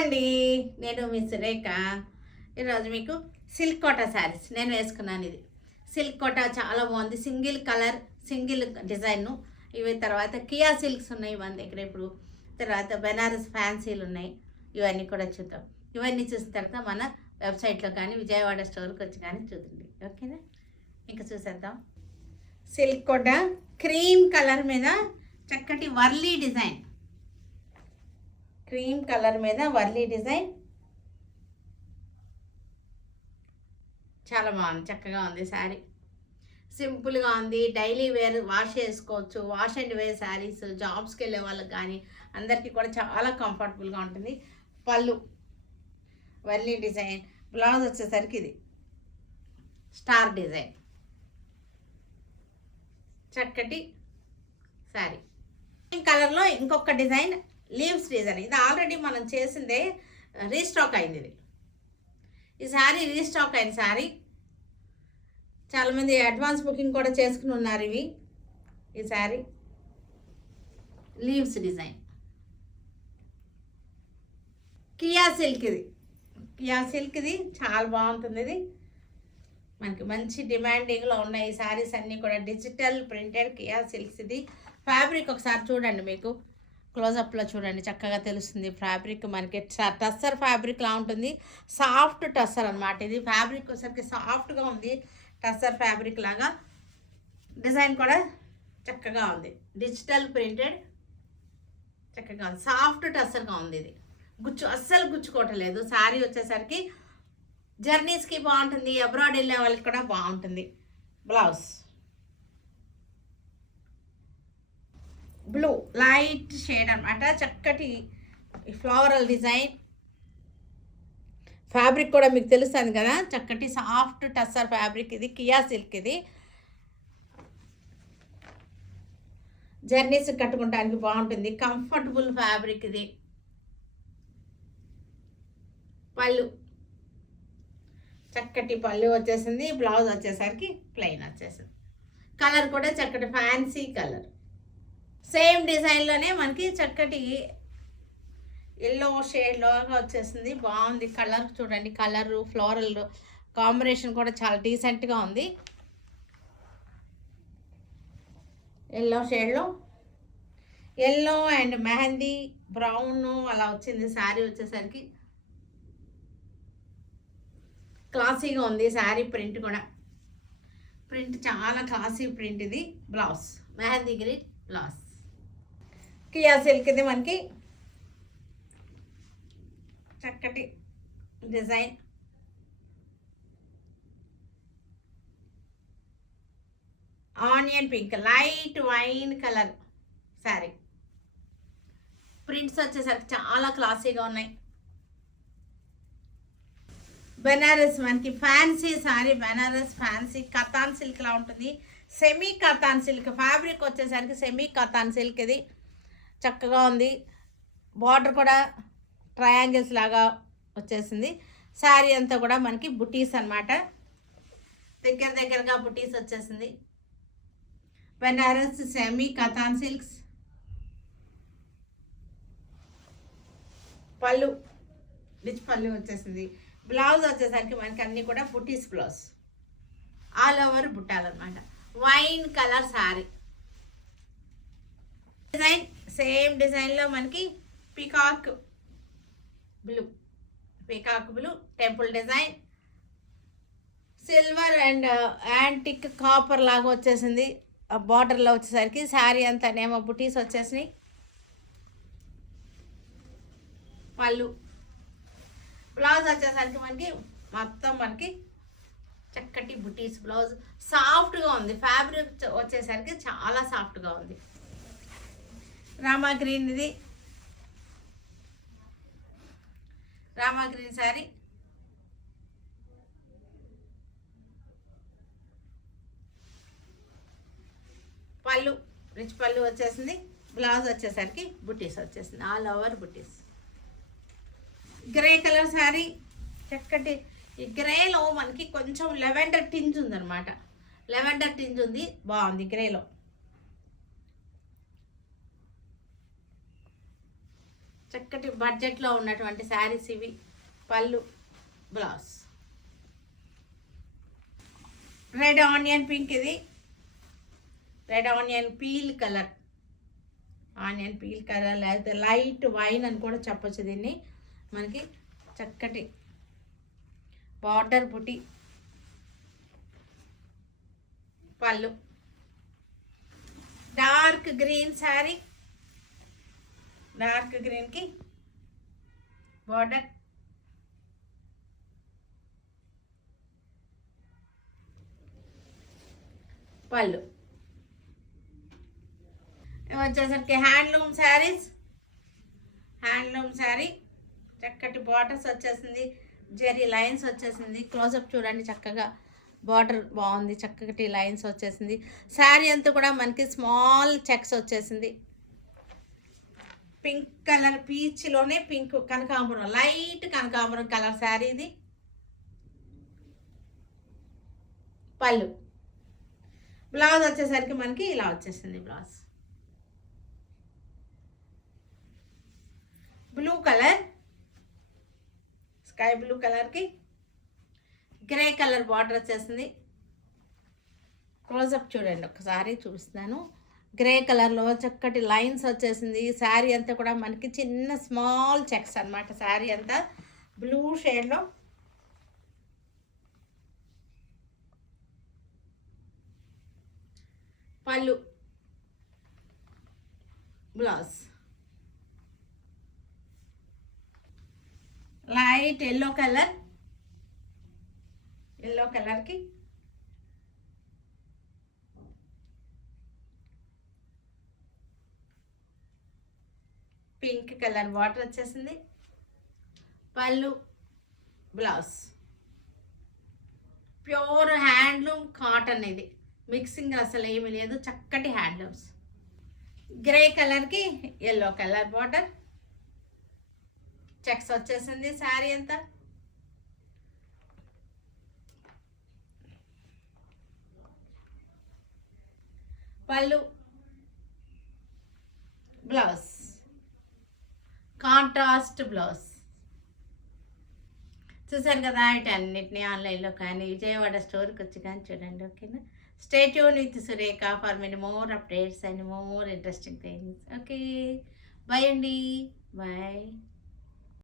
అండి. నేను మీ సురేఖ. ఈరోజు మీకు సిల్క్ కోటా శారీస్ నేను వేసుకున్నాను. ఇది సిల్క్ కోటా చాలా బాగుంది. Single colour, single design. ఇవి తర్వాత కియా సిల్క్స్ ఉన్నాయి మన దగ్గర ఇప్పుడు. తర్వాత బెనారస్ ఫ్యాన్సీలు ఉన్నాయి. ఇవన్నీ కూడా చూద్దాం. ఇవన్నీ చూసిన తర్వాత మన వెబ్సైట్లో కానీ విజయవాడ స్టోర్కి వచ్చి కానీ చూడండి. ఓకేనా? ఇంకా చూసేద్దాం. సిల్క్ కోటా క్రీమ్ కలర్ మీద చక్కటి వర్లీ డిజైన్. క్రీమ్ కలర్ మీద వర్లీ డిజైన్ చాలా బాగుంది. చక్కగా ఉంది శారీ. సింపుల్గా ఉంది. డైలీ వేర్ వాష్ చేసుకోవచ్చు. వాష్ అండ్ వేర్ శారీస్ జాబ్స్కి వెళ్ళే వాళ్ళకి కానీ అందరికీ కూడా చాలా కంఫర్టబుల్గా ఉంటుంది. పళ్ళు వర్లీ డిజైన్. బ్లౌజ్ వచ్చేసరికి ఇది స్టార్ డిజైన్. చక్కటి శారీ. కలర్లో ఇంకొక డిజైన్ లీవ్స్ డిజైన్. ఇది ఆల్రెడీ మనం చేసిందే, రీస్టాక్ అయింది. ఇది ఈ శారీ రీస్టాక్ అయిన శారీ. చాలామంది అడ్వాన్స్ బుకింగ్ కూడా చేసుకుని ఉన్నారు. ఈ sari leaves design. Kia silk. Kia silk ఇది చాలా బాగుంటుంది. ఇది మనకి మంచి డిమాండింగ్లో ఉన్నాయి ఈ శారీస్ అన్నీ కూడా. Digital printed Kia silks. ఇది ఫ్యాబ్రిక్ ఒకసారి చూడండి, మీకు క్లోజప్లో చూడండి, చక్కగా తెలుస్తుంది. ఫ్యాబ్రిక్ మనకి టస్సర్ ఫ్యాబ్రిక్లా ఉంటుంది. సాఫ్ట్ టస్సర్ అనమాట. ఇది ఫ్యాబ్రిక్ వచ్చేసరికి సాఫ్ట్గా ఉంది, టస్సర్ ఫ్యాబ్రిక్ లాగా. డిజైన్ కూడా చక్కగా ఉంది. డిజిటల్ ప్రింటెడ్ చక్కగా ఉంది. సాఫ్ట్ టస్సర్గా ఉంది. ఇది అస్సలు గుచ్చుకోవట్లేదు. శారీ వచ్చేసరికి జర్నీస్కి బాగుంటుంది. అబ్రాడ్ వెళ్ళే వాళ్ళకి కూడా బాగుంటుంది. బ్లౌజ్ బ్లూ లైట్ షేడ్ అనమాట. చక్కటి ఫ్లవరల్ డిజైన్. ఫ్యాబ్రిక్ కూడా మీకు తెలుస్తుంది కదా, చక్కటి సాఫ్ట్ టస్సర్ ఫ్యాబ్రిక్. ఇది కియా సిల్క్. ఇది జర్నీస్ కట్టుకోవడానికి బాగుంటుంది. కంఫర్టబుల్ ఫ్యాబ్రిక్ ఇది. పళ్ళు చక్కటి పళ్ళు వచ్చేసింది. బ్లౌజ్ వచ్చేసరికి ప్లెయిన్ వచ్చేసింది. కలర్ కూడా చక్కటి ఫ్యాన్సీ కలర్. సేమ్ డిజైన్లోనే మనకి చక్కటి ఎల్లో షేడ్లోగా వచ్చేసింది. బాగుంది. కలర్ చూడండి, కలరు ఫ్లోరల్ కాంబినేషన్ కూడా చాలా డీసెంట్గా ఉంది. ఎల్లో షేడ్లో ఎల్లో అండ్ మెహందీ బ్రౌన్ అలా వచ్చింది. శారీ వచ్చేసరికి క్లాసీగా ఉంది. శారీ ప్రింట్ కూడా, ప్రింట్ చాలా క్లాసీ ప్రింట్. ఇది blouse mehndi green blouse. Kia silk. ఇది మనకి చక్కటి design. Onion pink, light wine colour sari. Prints వచ్చేసరికి చాలా క్లాసీగా ఉన్నాయి. బెనారస్ మనకి ఫ్యాన్సీ శారీ. బెనారస్ ఫ్యాన్సీ కతాన్ సిల్క్లా ఉంటుంది. Semi katan silk. ఫ్యాబ్రిక్ వచ్చేసరికి సెమీ కతాన్ సిల్క్. ఇది చక్కగా ఉంది. బార్డర్ కూడా ట్రయాంగిల్స్ లాగా వచ్చేసింది. శారీ అంతా కూడా మనకి బుటీస్ అనమాట. దగ్గరగా బుటీస్ వచ్చేసింది. Banaras semi Katan silks. పళ్ళు రిచ్ పళ్ళు వచ్చేసింది. బ్లౌజ్ వచ్చేసరికి మనకి అన్నీ కూడా బుటీస్ బ్లౌజ్. ఆల్ ఓవర్ బుట్టాలన్నమాట. Wine colour sari. Design same డిజైన్లో మనకి peacock blue temple design. Silver and antique copper లాగా వచ్చేసింది. బార్డర్లో వచ్చేసరికి శారీ అంతానేమో బుటీస్ వచ్చేసినాయి. పళ్ళు బ్లౌజ్ వచ్చేసరికి మనకి మొత్తం మనకి చక్కటి బుటీస్ బ్లౌజ్. సాఫ్ట్గా ఉంది. ఫ్యాబ్రిక్ వచ్చేసరికి చాలా సాఫ్ట్గా ఉంది. రామా గ్రీన్. ఇది రామా గ్రీన్ శారీ. పళ్ళు రిచ్ పళ్ళు వచ్చేసింది. బ్లౌజ్ వచ్చేసరికి బుటీస్ వచ్చేసింది. ఆల్ ఓవర్ బుటీస్. Grey colour sari. చక్కటి ఈ గ్రేలో మనకి కొంచెం లెవెండర్ టింజ్ ఉందన్నమాట. లెవెండర్ టింజ్ ఉంది. బాగుంది గ్రేలో. చక్కటి బడ్జెట్లో ఉన్నటువంటి శారీస్ ఇవి. పళ్ళు, బ్లౌజ్. రెడ్ ఆనియన్ పింక్, ఇది red onion peel colour, onion peel colour లేకపోతే లైట్ వైన్ అని కూడా చెప్పొచ్చు దీన్ని. మనకి చక్కటి బార్డర్ బుటీ, పళ్ళు. డార్క్ గ్రీన్ శారీ, డార్క్ గ్రీన్కి బార్డర్, పళ్ళు. ఇవి వచ్చేసరికి హ్యాండ్లూమ్ శారీస్. హ్యాండ్లూమ్ శారీ చక్కటి బార్డర్స్ వచ్చేసింది, జెరీ లైన్స్ వచ్చేసింది. క్లోజప్ చూడండి, చక్కగా బార్డర్ బాగుంది, చక్కటి లైన్స్ వచ్చేసింది. శారీ అంతా కూడా మనకి స్మాల్ చెక్స్ వచ్చేసింది. పింక్ కలర్, పీచ్లోనే పింక్, కనకాంబరం, లైట్ కనకాంబరం కలర్ శారీ ఇది. పళ్ళు. బ్లౌజ్ వచ్చేసరికి మనకి ఇలా వచ్చేసింది. Blouse blue colour, sky blue కలర్కి గ్రే కలర్ బార్డర్ వచ్చేసింది. క్లోజప్ చూడండి, ఒకసారి చూపిస్తున్నాను. గ్రే కలర్లో చక్కటి లైన్స్ వచ్చేసింది. శారీ అంతా కూడా మనకి చిన్న స్మాల్ చెక్స్ అనమాట. శారీ అంతా బ్లూ షేడ్లో. పళ్ళు, blouse light yellow colour, yellow కలర్కి పింక్ కలర్ బార్డర్ వచ్చేసింది. పళ్ళు, బ్లౌజ్. ప్యూర్ హ్యాండ్లూమ్ కాటన్, ఇది మిక్సింగ్ అసలు ఏమీ లేదు, చక్కటి హ్యాండ్లూమ్స్. గ్రే కలర్కి ఎల్లో కలర్ బార్డర్, చెక్స్ వచ్చేసింది శారీ అంతా. పళ్ళు, బ్లౌజ్ కాంట్రాస్ట్ బ్లౌజ్. చూసారు కదా, వీటన్నిటిని ఆన్లైన్లో కానీ విజయవాడ స్టోర్కి వచ్చి కానీ చూడండి. ఓకేనా? Stay tune with Surekha for many more updates and more interesting things. Okay, bye అండి, బాయ్.